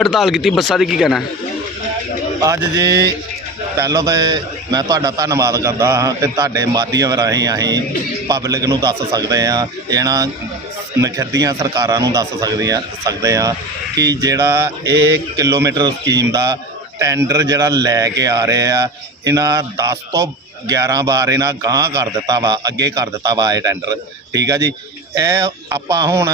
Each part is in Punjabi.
ਹੜਤਾਲ ਕੀਤੀ, ਬੱਸਾਂ ਦੀ ਕੀ ਕਹਿਣਾ? ਅੱਜ ਜੀ, ਪਹਿਲਾਂ ਤਾਂ ਮੈਂ ਤੁਹਾਡਾ ਧੰਨਵਾਦ ਕਰਦਾ ਹਾਂ ਤੇ ਤੁਹਾਡੇ ਮਾਧਿਅਮ ਰਾਹੀਂ ਅਸੀਂ ਪਬਲਿਕ ਨੂੰ ਦੱਸ ਸਕਦੇ ਹਾਂ, ਇਹਨਾਂ ਨਖੱਦੀਆਂ ਸਰਕਾਰਾਂ ਨੂੰ ਦੱਸ ਸਕਦੇ ਆ ਸਕਦੇ ਹਾਂ ਕਿ ਜਿਹੜਾ ਇਹ ਕਿਲੋਮੀਟਰ ਸਕੀਮ ਦਾ ਟੈਂਡਰ ਜਿਹੜਾ ਲੈ ਕੇ ਆ ਰਹੇ ਆ, ਇਹਨਾਂ 10 ਤੋਂ 11 ਵਾਰ ਇਹਨਾਂ ਗਾਂਹ ਕਰ ਦਿੱਤਾ ਵਾ, ਅੱਗੇ ਕਰ ਦਿੱਤਾ ਵਾ ਇਹ ਟੈਂਡਰ ਠੀਕ ਆ ਜੀ? ਇਹ ਆਪਾਂ ਹੁਣ,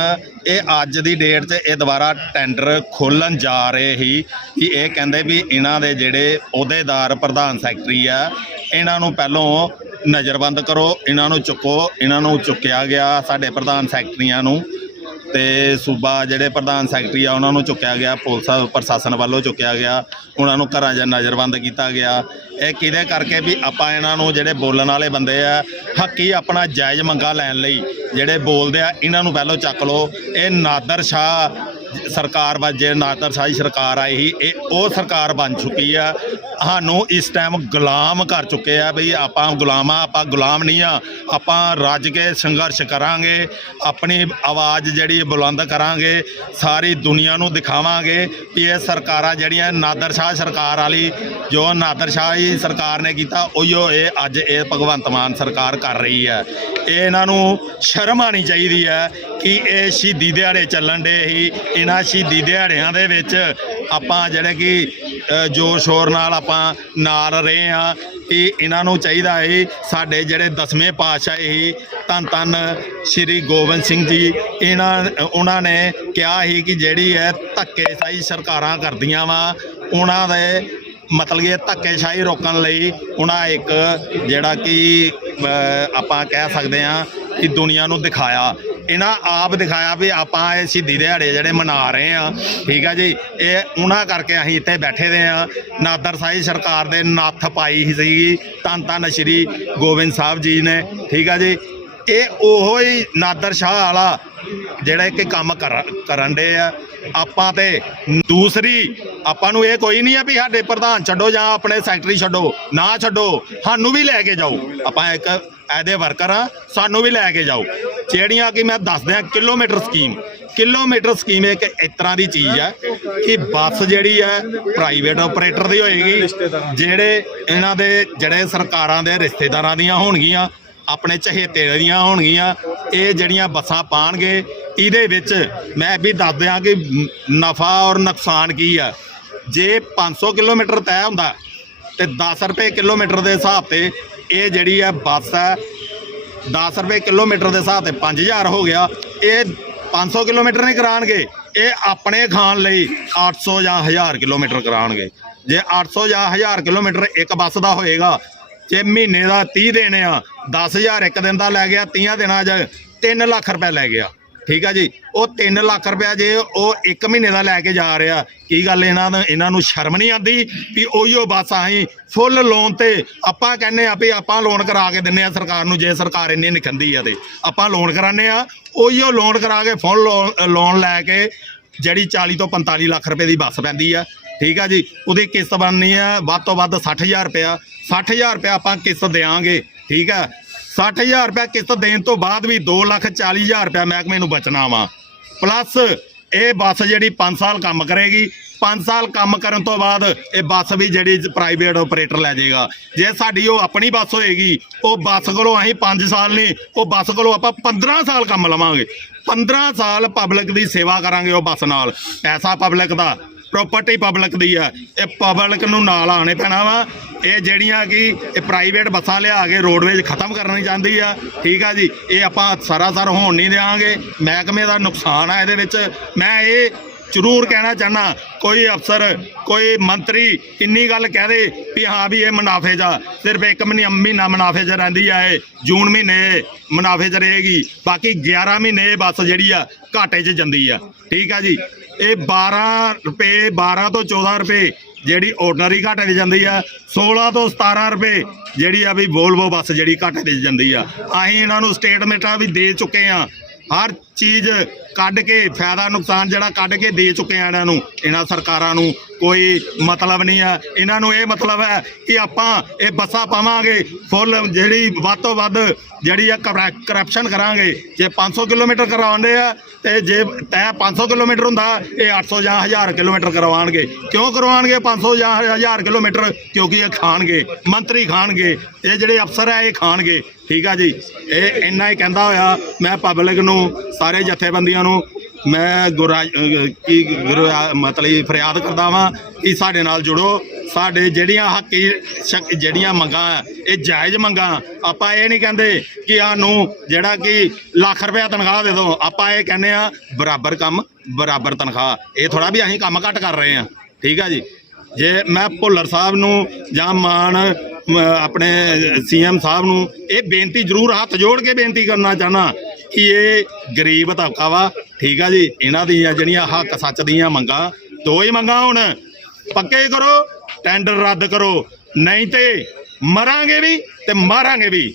ਇਹ ਅੱਜ ਦੀ ਡੇਟ 'ਚ ਇਹ ਦੁਬਾਰਾ ਟੈਂਡਰ ਖੋਲਣ ਜਾ ਰਹੇ ਹੀ ਕਿ ਇਹ ਕਹਿੰਦੇ ਵੀ ਇਹਨਾਂ ਦੇ ਜਿਹੜੇ ਅਹੁਦੇਦਾਰ ਪ੍ਰਧਾਨ ਸੈਕਟਰੀ ਆ, ਇਹਨਾਂ ਨੂੰ ਪਹਿਲੋਂ ਨਜ਼ਰਬੰਦ ਕਰੋ, ਇਹਨਾਂ ਨੂੰ ਚੁੱਕੋ, ਇਹਨਾਂ ਨੂੰ ਚੁੱਕਿਆ ਗਿਆ ਸਾਡੇ ਪ੍ਰਧਾਨ ਸੈਕਟਰੀਆਂ ਨੂੰ। ਤੇ ਸੂਬਾ ਜਿਹੜੇ ਪ੍ਰਧਾਨ ਸੈਕਟਰੀ ਆ, ਉਹਨਾਂ ਨੂੰ ਚੁੱਕਿਆ ਗਿਆ, ਪੁਲਿਸ ਪ੍ਰਸ਼ਾਸਨ ਵੱਲੋਂ ਚੁੱਕਿਆ ਗਿਆ, ਉਹਨਾਂ ਨੂੰ ਘਰਾਂ 'ਚ ਨਜ਼ਰਬੰਦ ਕੀਤਾ ਗਿਆ। ਇਹ ਕਿਹਦੇ ਕਰਕੇ ਵੀ ਆਪਾਂ ਇਹਨਾਂ ਨੂੰ ਜਿਹੜੇ ਬੋਲਣ ਵਾਲੇ ਬੰਦੇ ਆ, ਹੱਕੀ ਆਪਣਾ ਜਾਇਜ਼ ਮੰਗਾ ਲੈਣ ਲਈ ਜਿਹੜੇ ਬੋਲਦੇ ਆ, ਇਹਨਾਂ ਨੂੰ ਪਹਿਲਾਂ ਚੱਕ ਲਓ। ਇਹ ਨਾਦਰ ਸ਼ਾਹ ਸਰਕਾਰ ਵਜੇ ਨਾਦਰ ਸ਼ਾਹੀ ਸਰਕਾਰ ਆਈ ਸੀ, ਇਹ ਉਹ ਸਰਕਾਰ ਬਣ ਚੁੱਕੀ ਆ। ਸਾਨੂੰ ਇਸ ਟਾਈਮ ਗੁਲਾਮ ਕਰ ਚੁੱਕੇ ਆ ਵੀ ਆਪਾਂ ਗੁਲਾਮ ਆ ਆਪਾਂ ਗੁਲਾਮ ਨਹੀਂ ਆ। ਆਪਾਂ ਰੱਜ ਕੇ ਸੰਘਰਸ਼ ਕਰਾਂਗੇ, ਆਪਣੀ ਆਵਾਜ਼ ਜਿਹੜੀ ਬੁਲੰਦ ਕਰਾਂਗੇ, ਸਾਰੀ ਦੁਨੀਆ ਨੂੰ ਦਿਖਾਵਾਂਗੇ ਵੀ ਇਹ ਸਰਕਾਰਾਂ ਜਿਹੜੀਆਂ ਨਾਦਰ ਸ਼ਾਹ ਸਰਕਾਰ ਵਾਲੀ, ਜੋ ਨਾਦਰ ਸ਼ਾਹੀ ਸਰਕਾਰ ਨੇ ਕੀਤਾ, ਉਹੀਓ ਇਹ ਅੱਜ ਇਹ ਭਗਵੰਤ ਮਾਨ ਸਰਕਾਰ ਕਰ ਰਹੀ ਹੈ। ਇਹ ਇਹਨਾਂ ਨੂੰ ਸ਼ਰਮ ਆਣੀ ਚਾਹੀਦੀ ਹੈ ਕਿ ਇਹ ਸ਼ਹੀਦੀ ਦਿਹਾੜੇ ਚੱਲਣ ਦੇ ਹੀ, ਇਹਨਾਂ ਸ਼ਹੀਦੀ ਦਿਹਾੜਿਆਂ ਦੇ ਵਿੱਚ ਆਪਾਂ ਜਿਹੜੇ ਕਿ ਜ਼ੋਰ ਸ਼ੋਰ ਨਾਲ ਆਪਾਂ ਨਾਲ ਰਹੇ ਆ ਕਿ ਇਹਨਾਂ ਨੂੰ ਚਾਹੀਦਾ ਹੈ ਸਾਡੇ ਜਿਹੜੇ ਦਸਵੇਂ ਪਾਤਸ਼ਾਹ ਹੀ ਧੰਨ ਧੰਨ ਸ੍ਰੀ ਗੋਬਿੰਦ ਸਿੰਘ ਜੀ, ਇਹਨਾਂ, ਉਹਨਾਂ ਨੇ ਕਿਹਾ ਸੀ ਕਿ ਜਿਹੜੀ ਹੈ ਧੱਕੇਸ਼ਾਹੀ ਸਰਕਾਰਾਂ ਕਰਦੀਆਂ ਵਾ, ਉਹਨਾਂ ਦੇ ਮਤਲਬ ਕਿ ਇਹ ਧੱਕੇਸ਼ਾਹੀ ਰੋਕਣ ਲਈ ਉਹਨਾਂ ਇੱਕ ਜਿਹੜਾ ਕਿ ਆਪਾਂ ਕਹਿ ਸਕਦੇ ਹਾਂ ਕਿ ਦੁਨੀਆ ਨੂੰ ਦਿਖਾਇਆ। ਇਹਨਾਂ ਆਪ ਦਿਖਾਇਆ ਵੀ ਆਪਾਂ ਇਹ ਸ਼ਹੀਦੀ ਦਿਹਾੜੇ ਜਿਹੜੇ ਮਨਾ ਰਹੇ ਆ ਠੀਕ ਆ ਜੀ? ਇਹ ਉਹਨਾਂ ਕਰਕੇ ਅਸੀਂ ਇੱਥੇ ਬੈਠੇ ਦੇ ਆ ਨਾਦਰ ਸਾਈ ਸਰਕਾਰ ਦੇ ਨੱਥ ਪਾਈ ਸੀਗੀ। ਧੰਨ ਧੰਨ ਸ਼੍ਰੀ ਗੋਬਿੰਦ ਸਾਹਿਬ ਜੀ ਨੇ। ਠੀਕ ਆ ਜੀ? ਇਹ ਉਹੋ ਹੀ ਨਾਦਰ ਸ਼ਾਹ ਵਾਲਾ ਜਿਹੜਾ ਕਿ ਕੰਮ ਕਰ- ਕਰਨ ਦੇ ਆ। ਆਪਾਂ ਤੇ ਦੂਸਰੀ, ਆਪਾਂ ਨੂੰ ਇਹ ਕੋਈ ਨਹੀਂ ਆ ਵੀ ਸਾਡੇ ਪ੍ਰਧਾਨ ਛੱਡੋ ਜਾਂ ਆਪਣੇ ਸੈਕਟਰੀ ਛੱਡੋ। ਨਾ ਛੱਡੋ। ਸਾਨੂੰ ਵੀ ਲੈ ਕੇ ਜਾਓ। ਆਪਾਂ ਇੱਕ ਐਦੇ ਵਰਕਰ ਆ, ਸਾਨੂੰ ਵੀ ਲੈ ਕੇ ਜਾਓ। ਜਿਹੜੀਆਂ ਕਿ ਮੈਂ ਦੱਸਦਿਆਂ, ਕਿਲੋਮੀਟਰ ਸਕੀਮ ਕਿਲੋਮੀਟਰ ਸਕੀਮ ਇੱਕ ਇਸ ਤਰ੍ਹਾਂ ਦੀ ਚੀਜ਼ ਹੈ ਕਿ ਬੱਸ ਜਿਹੜੀ ਹੈ ਪ੍ਰਾਈਵੇਟ ਆਪਰੇਟਰ ਦੀ ਹੋਏਗੀ, ਜਿਹੜੇ ਇਹਨਾਂ ਦੇ, ਜਿਹੜੇ ਸਰਕਾਰਾਂ ਦੇ ਰਿਸ਼ਤੇਦਾਰਾਂ ਦੀਆਂ ਹੋਣਗੀਆਂ, ਆਪਣੇ ਚਹੇਤੇ ਦੀਆਂ ਹੋਣਗੀਆਂ, ਇਹ ਜਿਹੜੀਆਂ ਬੱਸਾਂ ਪਾਣਗੇ, ਇਹਦੇ ਵਿੱਚ ਮੈਂ ਵੀ ਦੱਸ ਦਿਆਂ ਕਿ ਨਫਾ ਔਰ ਨੁਕਸਾਨ ਕੀ ਆ। ਜੇ 500 ਕਿਲੋਮੀਟਰ ਤੈਅ ਹੁੰਦਾ ਤੇ 10 ਰੁਪਏ ਕਿਲੋਮੀਟਰ ਦੇ ਹਿਸਾਬ ਤੇ ਇਹ ਜਿਹੜੀ ਹੈ ਬੱਸ ਹੈ 10 ਰੁਪਏ ਕਿਲੋਮੀਟਰ ਦੇ ਹਿਸਾਬ ਤੇ 5000 ਹੋ ਗਿਆ। ਇਹ 500 ਕਿਲੋਮੀਟਰ ਨਹੀਂ ਕਰਾਣਗੇ ਇਹ ਆਪਣੇ ਖਾਣ ਲਈ 800 ਜਾਂ 1000 ਕਿਲੋਮੀਟਰ ਕਰਾਣਗੇ ਜੇ 800 ਜਾਂ 1000 ਕਿਲੋਮੀਟਰ ਇੱਕ ਬੱਸ ਦਾ ਹੋਏਗਾ, ਜੇ ਮਹੀਨੇ ਦਾ 30 ਦੇਣੇ ਆ 10000 ਇੱਕ ਦਿਨ ਦਾ ਲੈ ਗਿਆ 30 ਦਿਨਾਂ 'ਚ 3 ਲੱਖ ਰੁਪਏ ਲੈ ਗਿਆ। ਠੀਕ ਆ ਜੀ। ਉਹ 3 ਲੱਖ ਰੁਪਇਆ ਜੇ ਉਹ 1 ਮਹੀਨੇ ਦਾ ਲੈ ਕੇ ਜਾ ਰਿਹਾ। ਕੀ ਗੱਲ ਇਹਨਾਂ ਦਾ ਇਹਨਾਂ ਨੂੰ ਸ਼ਰਮ ਨਹੀਂ ਆਉਂਦੀ ਵੀ ਉਹੀਓ ਬੱਸ ਆਹੀਂ ਫੁੱਲ ਲੋਨ ਤੇ ਆਪਾਂ ਕਹਿੰਨੇ ਆ ਵੀ ਆਪਾਂ ਲੋਨ ਕਰਾ ਕੇ ਦਿੰਨੇ ਆ ਸਰਕਾਰ ਨੂੰ, ਜੇ ਸਰਕਾਰ ਇੰਨੀ ਨਿਖੰਦੀ ਆ ਤੇ। ਆਪਾਂ ਲੋਨ ਕਰਾਨੇ ਆ ਉਹੀਓ ਲੋਨ ਕਰਾ ਕੇ ਫੁੱਲ ਲੋਨ ਲੈ ਕੇ ਜਿਹੜੀ 40 ਤੋਂ 45 ਲੱਖ ਰੁਪਏ ਦੀ ਬੱਸ ਪੈਂਦੀ ਆ। ਠੀਕ ਆ ਜੀ। ਉਹਦੀ ਕਿਸ਼ਤ ਬਣਨੀ ਆ ਵੱਧ ਤੋਂ ਵੱਧ 60000 ਰੁਪਇਆ। 60000 ਰੁਪਇਆ ਆਪਾਂ ਕਿਸ਼ਤ ਦੇਾਂਗੇ ਠੀਕ ਆ। 60000 ਰੁਪਇਆ ਕਿਸ਼ਤ ਦੇਣ ਤੋਂ ਬਾਅਦ ਵੀ 240000 ਰੁਪਇਆ ਮਹਿਕਮੇ ਨੂੰ ਬਚਣਾ ਵਾ। ਪਲੱਸ ਇਹ ਬੱਸ ਜਿਹੜੀ 5 ਸਾਲ ਕੰਮ ਕਰੇਗੀ। 5 ਸਾਲ ਕੰਮ ਕਰਨ ਤੋਂ ਬਾਅਦ ਇਹ ਬੱਸ ਵੀ ਜਿਹੜੀ ਪ੍ਰਾਈਵੇਟ ਆਪਰੇਟਰ ਲੈ ਜਾਏਗਾ। ਜੇ ਸਾਡੀ ਉਹ ਆਪਣੀ ਬੱਸ ਹੋਏਗੀ, ਉਹ ਬੱਸ ਕੋਲੋਂ ਅਸੀਂ 5 ਸਾਲ ਨਹੀਂ, ਉਹ ਬੱਸ ਕੋਲੋਂ ਆਪਾਂ 15 ਸਾਲ ਕੰਮ ਲਵਾਂਗੇ। 15 ਸਾਲ ਪਬਲਿਕ ਦੀ ਸੇਵਾ ਕਰਾਂਗੇ ਉਹ ਬੱਸ ਨਾਲ। ਪੈਸਾ ਪਬਲਿਕ ਦਾ। ਪ੍ਰਾਪਰਟੀ ਪਬਲਿਕ ਦੀ ਆ। ਇਹ ਪਬਲਿਕ ਨੂੰ ਨਾਲ ਆਣੇ ਪੈਣਾ ਵਾ। ਇਹ ਜਿਹੜੀਆਂ ਕਿ ਇਹ ਪ੍ਰਾਈਵੇਟ ਬੱਸਾਂ ਲਿਆ ਕੇ ਰੋਡਵੇਜ ਖਤਮ ਕਰਨੀ ਚਾਹੁੰਦੀ ਆ। ਠੀਕ ਆ ਜੀ। ਇਹ ਆਪਾਂ ਸਰਾਸਰ ਹੋਣ ਨਹੀਂ ਦੇਵਾਂਗੇ ਮਹਿਕਮੇ ਦਾ ਨੁਕਸਾਨ ਆ ਇਹਦੇ ਵਿੱਚ। ਮੈਂ ਇਹ ਜ਼ਰੂਰ ਕਹਿਣਾ ਚਾਹਨਾ ਕੋਈ ਅਫਸਰ, ਕੋਈ ਮੰਤਰੀ ਇੰਨੀ ਗੱਲ ਕਹਿ ਦੇ ਵੀ ਹਾਂ ਵੀ ਇਹ ਮੁਨਾਫੇ 'ਚ ਆ ਸਿਰਫ ਇੱਕ ਮਹੀਨਾ ਮਹੀਨਾ ਮੁਨਾਫੇ 'ਚ ਰਹਿੰਦੀ ਆ ਇਹ, ਜੂਨ ਮਹੀਨੇ ਮੁਨਾਫੇ 'ਚ ਰਹੇਗੀ, ਬਾਕੀ 11 ਮਹੀਨੇ ਇਹ ਬੱਸ ਜਿਹੜੀ ਆ ਘਾਟੇ 'ਚ ਜਾਂਦੀ ਆ, ਠੀਕ ਆ ਜੀ। ਇਹ 12 ਰੁਪਏ 12 ਤੋਂ 14 ਰੁਪਏ ਜਿਹੜੀ ਆਰਡੀਨਰੀ ਘਾਟੇ ਤੇ ਜਾਂਦੀ ਆ 16 ਤੋਂ 17 ਰੁਪਏ ਜਿਹੜੀ ਆ ਵੀ ਵੋਲਵੋ ਬੱਸ ਜਿਹੜੀ ਘਾਟੇ ਤੇ ਜਾਂਦੀ ਆ। ਅਸੀਂ ਇਹਨਾਂ ਨੂੰ ਸਟੇਟਮੈਂਟਾਂ ਵੀ ਦੇ ਚੁੱਕੇ ਆ, ਹਰ ਚੀਜ਼ ਕੱਢ ਕੇ, ਫਾਇਦਾ, ਨੁਕਸਾਨ ਜਿਹੜਾ ਕੱਢ ਕੇ ਦੇ ਚੁੱਕੇ ਆ ਇਹਨਾਂ ਨੂੰ, ਇਹਨਾਂ ਸਰਕਾਰਾਂ ਨੂੰ। ਕੋਈ ਮਤਲਬ ਨਹੀਂ ਆ। ਇਹਨਾਂ ਨੂੰ ਇਹ ਮਤਲਬ ਹੈ ਕਿ ਆਪਾਂ ਇਹ ਬੱਸਾਂ ਪਾਵਾਂਗੇ, ਫੁੱਲ ਜਿਹੜੀ ਵੱਧ ਤੋਂ ਵੱਧ ਜਿਹੜੀ ਆ ਕਰਪਸ਼ਨ ਕਰਾਂਗੇ। ਜੇ 500 ਕਿਲੋਮੀਟਰ ਕਰਵਾਉਂਦੇ ਆ, ਤੇ ਜੇ ਤੈ 500 ਕਿਲੋਮੀਟਰ ਹੁੰਦਾ, ਇਹ 800 ਜਾਂ 1000 ਕਿਲੋਮੀਟਰ ਕਰਵਾਉਣਗੇ। ਕਿਉਂ ਕਰਵਾਉਣਗੇ 500 ਜਾਂ 1000 ਕਿਲੋਮੀਟਰ? ਕਿਉਂਕਿ ਇਹ ਖਾਣਗੇ, ਮੰਤਰੀ ਖਾਣਗੇ, ਇਹ ਜਿਹੜੇ ਅਫਸਰ ਆ, ਇਹ ਖਾਣਗੇ। ਠੀਕ ਆ ਜੀ? ਇਹ ਇੰਨਾ ਹੀ ਕਹਿੰਦਾ ਹੋਇਆ ਮੈਂ ਪਬਲਿਕ ਨੂੰ। ਸਾਰੇ ਜਥੇਬੰਦੀਆਂ ਨੂੰ ਮੈਂ ਗੁਰਾ ਕੀ ਗੁਰੂ ਮਤਲਬ ਫਰਿਆਦ ਕਰਦਾ ਵਾਂ ਕਿ ਸਾਡੇ ਨਾਲ ਜੁੜੋ। ਸਾਡੇ ਜਿਹੜੀਆਂ ਹੱਕੀ ਸ਼ਕ- ਜਿਹੜੀਆਂ ਮੰਗਾਂ ਇਹ ਜਾਇਜ਼ ਮੰਗਾਂ ਆਪਾਂ ਇਹ ਨਹੀਂ ਕਹਿੰਦੇ ਕਿ ਸਾਨੂੰ ਜਿਹੜਾ ਕਿ ਲੱਖ ਰੁਪਇਆ ਤਨਖਾਹ ਦੇ ਦਿਓ। ਆਪਾਂ ਇਹ ਕਹਿੰਦੇ ਆ, ਬਰਾਬਰ ਕੰਮ, ਬਰਾਬਰ ਤਨਖਾਹ। ਇਹ ਥੋੜਾ ਵੀ ਅਸੀਂ ਕੰਮ ਘੱਟ ਕਰ ਰਹੇ ਆ। ਠੀਕ ਆ ਜੀ? ਜੇ ਮੈਂ ਭੁੱਲਰ ਸਾਹਿਬ ਨੂੰ ਜਾਂ ਮਾਨ ਆਪਣੇ ਸੀਐਮ ਸਾਹਿਬ ਨੂੰ ਇਹ ਬੇਨਤੀ ਜ਼ਰੂਰ ਹੱਥ ਜੋੜ ਕੇ ਬੇਨਤੀ ਕਰਨਾ ਚਾਹਨਾ ਕਿ ਇਹ ਗਰੀਬ ਤਬਕਾ ਵਾ, ਠੀਕ ਆ ਜੀ, ਇਹਨਾਂ ਦੀਆਂ ਜਿਹੜੀਆਂ ਹੱਕ ਸੱਚ ਦੀਆਂ ਮੰਗਾਂ ਦੋ ਹੀ ਮੰਗਾਂ ਹੁਣ, ਪੱਕੇ ਕਰੋ ਟੈਂਡਰ ਰੱਦ ਕਰੋ, ਨਹੀਂ ਤੇ ਮਰਾਂਗੇ ਵੀ ਤੇ ਮਾਰਾਂਗੇ ਵੀ।